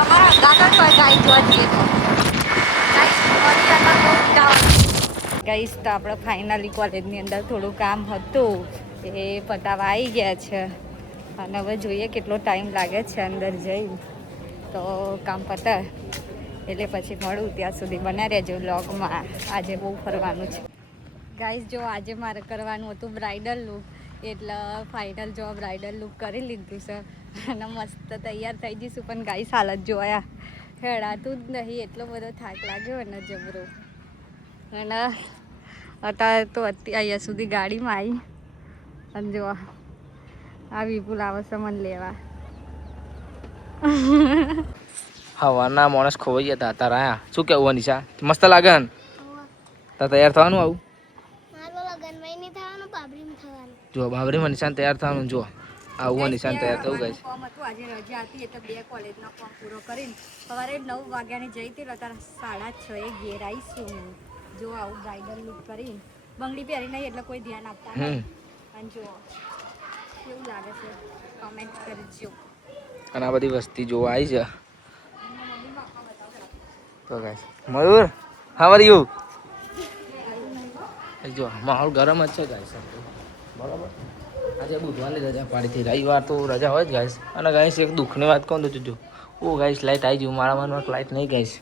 અમારા ગાર્ડન પર ગાય જોવા જઈએ તો ગાઈસ તો આપણે ફાઇનલી કોલેજની અંદર થોડું કામ હતું એ પતાવા આવી ગયા છે અને હવે જોઈએ કેટલો ટાઈમ લાગે છે અંદર જઈ તો કામ પતે એટલે પછી મળું ત્યાં સુધી બન્યા રહેજો વ્લોગમાં. આજે બહુ ફરવાનું છે ગાઈસ. જો આજે મારે કરવાનું હતું બ્રાઇડલ લુક એટલે ફાઇનલ જો બ્રાઇડલ લુક કરી લીધું છે અને મસ્ત તૈયાર થઈ જઈશું. પણ ગાઈસ હાલત જોયા હેડાતું જ નહીં, એટલો બધો થાક લાગ્યો અને જબરો. અને અત્યારે તો અહીંયા સુધી ગાડીમાં આવી અને જો આ વિપુલ આવે છે મને લેવા. હવાના માણસ ખોવાઈ ગયા હતા તારા આયા. શું કેવું નિશા? મસ્ત લાગે ને? તાર તૈયાર થવાનું આવું? જો બાબરીમાં નિશાન તૈયાર થવાનું. જો આવું નિશાન તૈયાર થવું ગઈ. આજે રજા હતી એટલે 2 કોલેજનો ફોર્મ પૂરો કરીને સવારે 9 વાગ્યાની જઈ હતી અત્યારે 6:30 ઘેર આવીશું. જો આવું બ્રાઇડલ લુક કરીને બંગડી પહેરી નહીં એટલે કોઈ ધ્યાન આપતા નહીં. અને જો કેવું લાગે છે કમેન્ટ કરજો. અને આ બધી વસ્તી જોવા આવી છે તો guys. Mayur how are you? જો માહોલ ગરમ જ છે ગાઈસ બરાબર. આજે બુધવારની રજા પાડી હતી, રવિવાર તો રજા હોય જ ગાઈસ. અને ગાઈસ એક દુઃખની વાત કહું તો જો ઓ ગાઈસ લાઈટ આવી ગયું મારા મનમાં. લાઈટ નહીં ગાઈસ.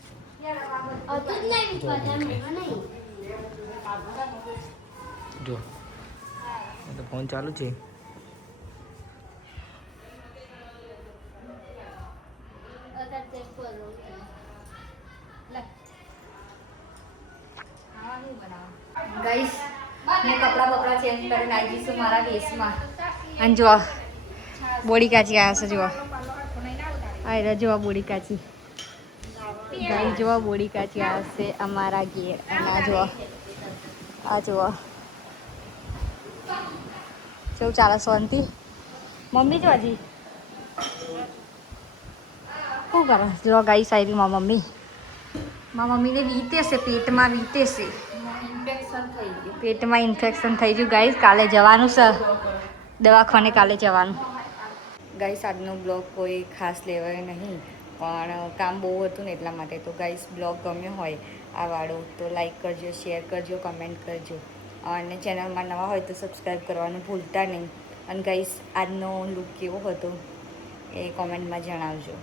જો તો ફોન ચાલુ છે. ગાઈસ મેં કપડાં ચેન્જ કરીને આવી જઈશું મારા કેસમાં. અને જો બોડી કાચી આવ્યા છે. જુઓ આ જોવા બોડી કાચી ગાઈ જોવા બોડી કાચી આવ્યા છે અમારા ઘેર. અને આ જુઓ કેવું ચાલે શાંતિ? મમ્મી જો હજી શું કરે? જો ગાઈસ આવી મારા મમ્મી. મારા મમ્મીને વીતે છે, પેટમાં વીતે છે. પેટમાં ઇન્ફેક્શન થઈ ગયું ગાઈસ. કાલે જવાનું છે દવાખાને, કાલે જવાનું. ગાઈસ આજનો બ્લોગ કોઈ ખાસ લેવાય નહીં પણ કામ બહુ હતું ને એટલા માટે. તો ગાઈસ બ્લોગ ગમ્યો હોય આ વાળો તો લાઈક કરજો, શેર કરજો, કમેન્ટ કરજો. અને ચેનલમાં નવા હોય તો સબસ્ક્રાઈબ કરવાનું ભૂલતા નહીં. અને ગાઈસ આજનો લુક કેવો હતો એ કોમેન્ટમાં જણાવજો.